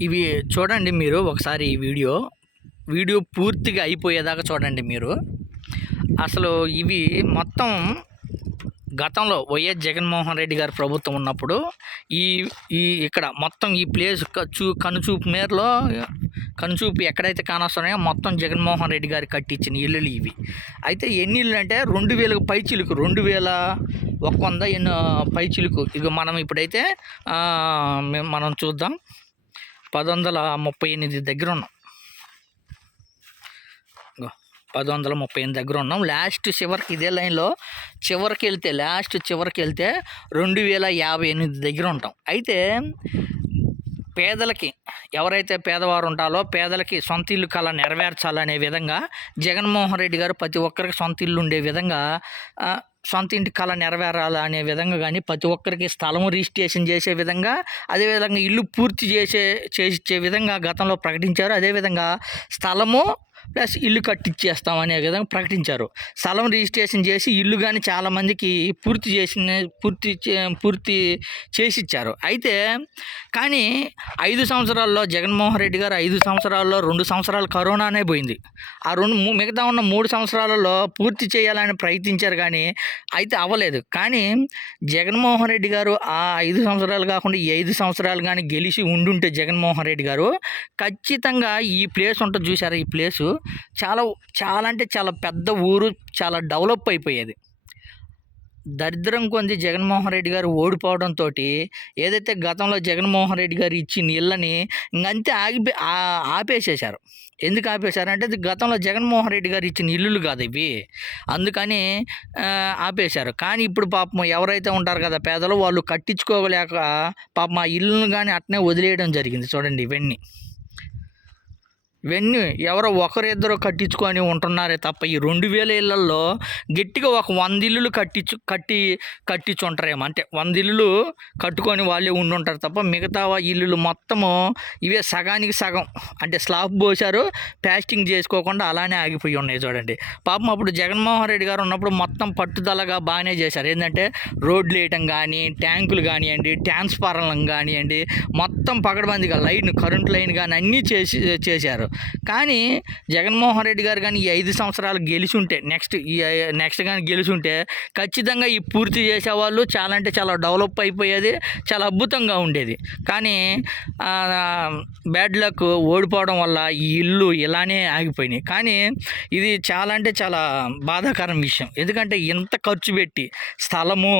ఇవి చూడండి మీరు ఒకసారి ఈ వీడియో. వీడియో పూర్తిగా అయిపోయేదాకా చూడండి మీరు. అసలు ఇవి మొత్తం గతంలో వైఎస్ జగన్మోహన్ రెడ్డి గారి ప్రభుత్వం ఉన్నప్పుడు ఈ ఈ ఇక్కడ మొత్తం ఈ ప్లేస్ చూ కనుచూపు మేరలో కనుచూపు ఎక్కడైతే కానొస్తున్నాయో మొత్తం జగన్మోహన్ రెడ్డి గారు కట్టించిన ఇల్లులు ఇవి. అయితే ఎన్ని ఇల్లు అంటే రెండు వేలకు పై చిలుకు రెండు వేల ఒక వంద ఎన్నో పై చిలుకు. ఇక మనం ఇప్పుడైతే మేము- మనం చూద్దాం. పది వందల ముప్పై ఎనిమిది దగ్గర ఉన్నాం. పది వందల ముప్పై ఎనిమిది దగ్గర ఉన్నాం. లాస్ట్ చివరికి ఇదే లైన్లో చివరికి వెళ్తే లాస్ట్ చివరికి వెళ్తే రెండు వేల యాభై ఎనిమిది దగ్గర ఉంటాం. అయితే పేదలకి ఎవరైతే పేదవారు ఉంటారో పేదలకి సొంత ఇల్లు కళ నెరవేర్చాలనే విధంగా జగన్మోహన్ రెడ్డి గారు ప్రతి ఒక్కరికి సొంత ఇల్లు ఉండే విధంగా సొంత ఇంటి కళ నెరవేరాలనే విధంగా కానీ ప్రతి ఒక్కరికి స్థలం రిజిస్ట్రేషన్ చేసే విధంగా అదేవిధంగా ఇల్లు పూర్తి చేసే చేసే విధంగా గతంలో ప్రకటించారు. అదేవిధంగా స్థలము ప్లస్ ఇల్లు కట్టించేస్తామనే విధంగా ప్రకటించారు. స్థలం రిజిస్ట్రేషన్ చేసి ఇల్లు కానీ చాలామందికి పూర్తి చేసిన పూర్తి చే- పూర్తి చేసి ఇచ్చారు అయితే కానీ ఐదు సంవత్సరాల్లో జగన్మోహన్ రెడ్డి గారు ఐదు సంవత్సరాల్లో రెండు సంవత్సరాలు కరోనానే పోయింది. ఆ రెండు మిగతా ఉన్న మూడు సంవత్సరాలలో పూర్తి చేయాలని ప్రయత్నించారు కానీ అయితే అవ్వలేదు. కానీ జగన్మోహన్ రెడ్డి గారు ఆ ఐదు సంవత్సరాలు కాకుండా ఈ ఐదు సంవత్సరాలు కానీ గెలిచి ఉండుంటే జగన్మోహన్ రెడ్డి గారు ఖచ్చితంగా ఈ ప్లేస్ ఉంటుంది చూసారా ఈ ప్లేసు చాలా చాలా అంటే చాలా పెద్ద ఊరు చాలా డెవలప్ అయిపోయేది. దరిద్రం కొంది జగన్మోహన్ రెడ్డి గారు ఓడిపోవడంతో ఏదైతే గతంలో జగన్మోహన్ రెడ్డి గారు ఇచ్చిన ఇళ్ళని ఇంకంతే ఆగి ఆపేసేశారు. ఎందుకు ఆపేశారంటే గతంలో జగన్మోహన్ రెడ్డి గారు ఇచ్చిన ఇల్లులు కాదు ఇవి. అందుకని ఆపేశారు. కానీ ఇప్పుడు పాపం ఎవరైతే ఉంటారు కదా పేదలు వాళ్ళు కట్టించుకోలేక పాపం ఆ ఇల్లును కానీ అట్నే వదిలేయడం జరిగింది చూడండి ఇవన్నీ. ఇవన్నీ ఎవరో ఒకరిద్దరు కట్టించుకొని ఉంటున్నారే తప్ప ఈ రెండు వేల ఇళ్ళల్లో గట్టిగా ఒక వంద ఇల్లులు కట్టించు కట్టి కట్టించుంటారేమో. అంటే వంద ఇల్లులు కట్టుకొని వాళ్ళే ఉండి ఉంటారు తప్ప మిగతా ఇల్లులు మొత్తము ఇవే సగానికి సగం. అంటే స్లాబ్ పోసారు ప్యాస్టింగ్ చేసుకోకుండా అలానే ఆగిపోయి ఉన్నాయి చూడండి. పాపం అప్పుడు జగన్మోహన్ రెడ్డి గారు ఉన్నప్పుడు మొత్తం పట్టుదలగా బాగానే చేశారు. ఏంటంటే రోడ్లు వేయటం కానీ ట్యాంకులు కానివ్వండి ట్రాన్స్ఫార్మర్లు కానివ్వండి మొత్తం పగడబందిగా లైన్ కరెంట్ లైన్ కానీ అన్నీ చేసి చేశారు. కానీ జగన్మోహన్ రెడ్డి గారు కానీ ఈ ఐదు సంవత్సరాలు గెలిచి ఉంటే నెక్స్ట్ ఈ నెక్స్ట్ కానీ గెలిచి ఉంటే ఖచ్చితంగా ఈ పూర్తి చేసేవాళ్ళు చాలా అంటే చాలా డెవలప్ అయిపోయేది చాలా అద్భుతంగా ఉండేది. కానీ బ్యాడ్ లక్ ఓడిపోవడం వల్ల ఈ ఇల్లు ఇలానే ఆగిపోయినాయి. కానీ ఇది చాలా అంటే చాలా బాధాకరం విషయం. ఎందుకంటే ఇంత ఖర్చు పెట్టి స్థలము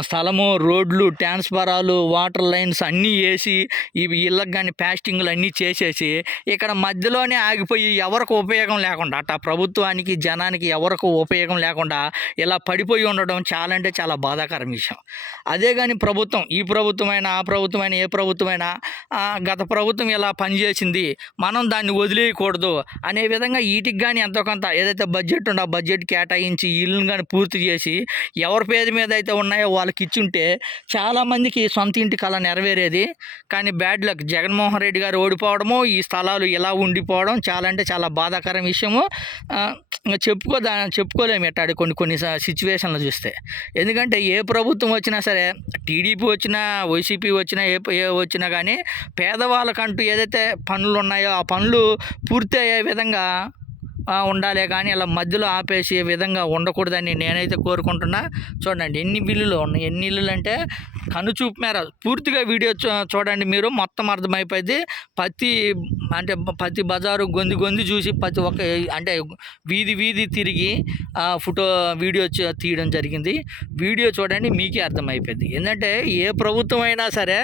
స్థలము రోడ్లు ట్రాన్స్ఫారాలు వాటర్ లైన్స్ అన్నీ వేసి ఇవి ఇళ్ళకి కానీ ప్యాస్టింగ్లు అన్నీ చేసేసి ఇక్కడ మధ్యలోనే ఆగిపోయి ఎవరికి ఉపయోగం లేకుండా అట్ట ప్రభుత్వానికి జనానికి ఎవరికి ఉపయోగం లేకుండా ఇలా పడిపోయి ఉండడం చాలా అంటే చాలా బాధాకరం విషయం. అదే కానీ ప్రభుత్వం ఈ ప్రభుత్వమైనా ఆ ప్రభుత్వమైన ఏ ప్రభుత్వమైనా గత ప్రభుత్వం ఇలా పనిచేసింది మనం దాన్ని వదిలేయకూడదు అనే విధంగా వీటికి కానీ ఎంతో కొంత ఏదైతే బడ్జెట్ ఉందో ఆ బడ్జెట్ కేటాయించి ఇల్లుని కానీ పూర్తి చేసి ఎవరి పేరు మీద అయితే ఉన్నాయో వాళ్ళకి ఇచ్చుంటే చాలామందికి సొంత ఇంటి కళ నెరవేరేది. కానీ బ్యాడ్ లక్. జగన్మోహన్ రెడ్డి గారు ఓడిపోవడము ఈ స్థలాలు ఇలా ఉండిపోవడం చాలా అంటే చాలా బాధాకరం విషయము. ఇంకా చెప్పుకో దా చెప్పుకోలేము ఎట్టాడు కొన్ని కొన్ని సిచ్యువేషన్లు చూస్తే. ఎందుకంటే ఏ ప్రభుత్వం వచ్చినా సరే టీడీపీ వచ్చినా వైసీపీ వచ్చినా ఏ ఏ వచ్చినా కానీ పేదవాళ్ళకంటూ ఏదైతే పనులు ఉన్నాయో ఆ పనులు పూర్తి అయ్యే విధంగా ఉండాలే కానీ అలా మధ్యలో ఆపేసే విధంగా ఉండకూడదని నేనైతే కోరుకుంటున్నా. చూడండి ఎన్ని బిల్లులు ఉన్నాయి. ఎన్ని ఇల్లులు అంటే కనుచూపు మేర పూర్తిగా వీడియో చూడండి మీరు. మొత్తం అర్థమైపోయింది. ప్రతి అంటే ప్రతి బజారు గొంది గొంది చూసి ప్రతి ఒక్క అంటే వీధి వీధి తిరిగి ఫోటో వీడియో తీయడం జరిగింది. వీడియో చూడండి మీకే అర్థమైపోయింది. ఏంటంటే ఏ ప్రభుత్వం అయినా సరే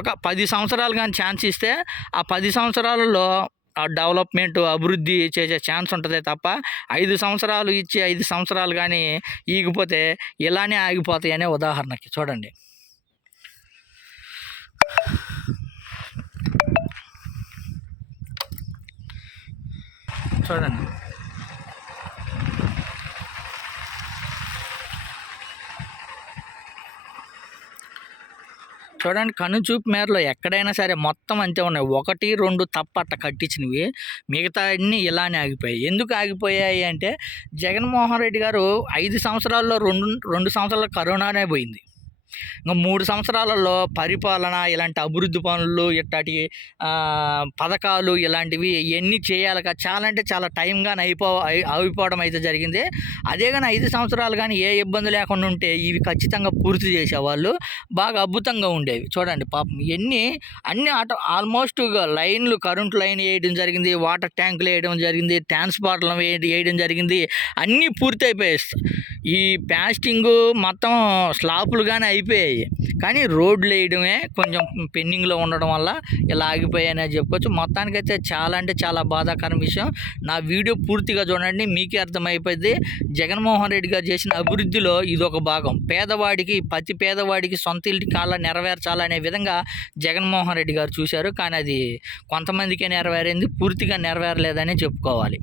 ఒక పది సంవత్సరాలు కానీ ఛాన్స్ ఇస్తే ఆ పది సంవత్సరాలలో డెవలప్మెంట్ అభివృద్ధి చేసే ఛాన్స్ ఉంటుంది తప్ప ఐదు సంవత్సరాలు ఇచ్చి ఐదు సంవత్సరాలు కానీ ఈగిపోతే ఇలానే ఆగిపోతాయి అనే ఉదాహరణకి చూడండి. చూడండి. చూడండి కనుచూపు మేరలో ఎక్కడైనా సరే మొత్తం అంతే ఉన్నాయి. ఒకటి రెండు తప్ప అట్ట కట్టించినవి. మిగతా అన్నీ ఇలానే ఆగిపోయాయి. ఎందుకు ఆగిపోయాయి అంటే జగన్మోహన్ రెడ్డి గారు ఐదు సంవత్సరాల్లో రెండు రెండు సంవత్సరాల కరోనానే పోయింది. ఇంకా మూడు సంవత్సరాలలో పరిపాలన ఇలాంటి అభివృద్ధి పనులు ఇట్లాంటి పథకాలు ఇలాంటివి ఎన్ని చేయాలి కదా చాలా అంటే చాలా టైంగా అయిపో అయిపోవడం అయితే జరిగింది. అదే కానీ ఐదు సంవత్సరాలు కానీ ఏ ఇబ్బంది లేకుండా ఉంటే ఇవి ఖచ్చితంగా పూర్తి చేసేవాళ్ళు బాగా అద్భుతంగా ఉండేవి. చూడండి పాపం ఎన్ని అన్ని ఆటో ఆల్మోస్ట్ లైన్లు కరెంట్ లైన్ వేయడం జరిగింది వాటర్ ట్యాంకులు వేయడం జరిగింది ట్రాన్స్ఫార్మర్లు వేయడం జరిగింది అన్నీ పూర్తి అయిపోయాయి ఈ ప్యాస్టింగు మొత్తం స్లాపులు కానీ అయిపోయాయి. కానీ రోడ్లు వేయడమే కొంచెం పెండింగ్లో ఉండడం వల్ల ఇలా ఆగిపోయాయని చెప్పుకోవచ్చు మొత్తానికైతే చాలా అంటే చాలా బాధాకరం విషయం. నా వీడియో పూర్తిగా చూడండి మీకే అర్థమైపోయింది జగన్మోహన్ రెడ్డి గారు చేసిన అభివృద్ధిలో ఇది ఒక భాగం. పేదవాడికి ప్రతి పేదవాడికి సొంత ఇంటి కాళ్ళ నెరవేర్చాలనే విధంగా జగన్మోహన్ రెడ్డి గారు చూశారు. కానీ అది కొంతమందికే నెరవేరింది పూర్తిగా నెరవేరలేదని చెప్పుకోవాలి.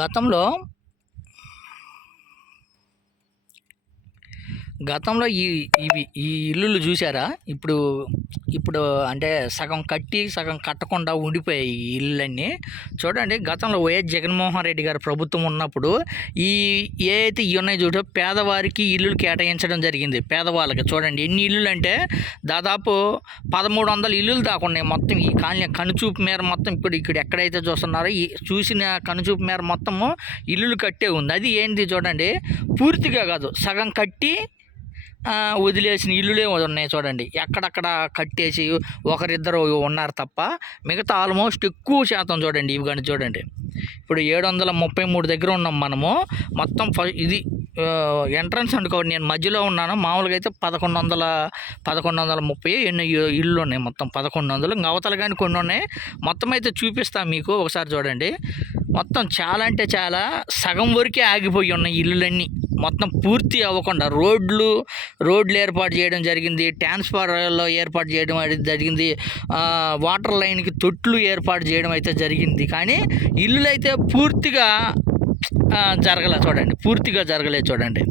గతంలో గతంలో ఈ ఇవి ఈ ఇల్లులు చూసారా ఇప్పుడు ఇప్పుడు అంటే సగం కట్టి సగం కట్టకుండా ఉండిపోయాయి ఈ ఇళ్ళన్నీ చూడండి గతంలో వైఎస్ జగన్మోహన్ రెడ్డి గారు ప్రభుత్వం ఉన్నప్పుడు ఈ ఏదైతే ఇవి ఉన్నాయి చూడో పేదవారికి ఇల్లులు కేటాయించడం జరిగింది. పేదవాళ్ళకి చూడండి ఎన్ని ఇల్లులు అంటే దాదాపు పదమూడు వందల ఇల్లులు దాకా ఉన్నాయి మొత్తం. ఈ కాలనీ కనుచూపు మేర మొత్తం ఇప్పుడు ఇక్కడ ఎక్కడైతే చూస్తున్నారో ఈ చూసిన కనుచూపు మేర మొత్తము ఇల్లులు కట్టే ఉంది. అది ఏంటి చూడండి పూర్తిగా కాదు. సగం కట్టి వదిలేసిన ఇల్లులే ఉన్నాయి చూడండి. ఎక్కడక్కడ కట్టేసి ఒకరిద్దరు ఉన్నారు తప్ప మిగతా ఆల్మోస్ట్ ఎక్కువ శాతం చూడండి ఇవి కానీ చూడండి. ఇప్పుడు ఏడు వందల ముప్పై మూడు దగ్గర ఉన్నాం మనము. మొత్తం ఫ- ఇది ఎంట్రన్స్ అనుకోండి నేను మధ్యలో ఉన్నాను. మామూలుగా అయితే పదకొండు వందల పదకొండు వందల ముప్పై ఎన్ని ఇళ్ళు ఇల్లు ఉన్నాయి మొత్తం పదకొండు వందలు ఇంకా అవతల కానీ కొన్ని ఉన్నాయి మొత్తం అయితే చూపిస్తాను మీకు ఒకసారి చూడండి. మొత్తం చాలా అంటే చాలా సగం వరకే ఆగిపోయి ఉన్నాయి ఇల్లులన్నీ మొత్తం పూర్తి అవ్వకుండా రోడ్లు రోడ్లు ఏర్పాటు చేయడం జరిగింది. ట్రాన్స్ఫార్లో ఏర్పాటు చేయడం అనేది జరిగింది. వాటర్ లైన్కి తొట్లు ఏర్పాటు చేయడం అయితే జరిగింది. కానీ ఇల్లులు అయితే పూర్తిగా జరగలే చూడండి. పూర్తిగా జరగలేదు చూడండి.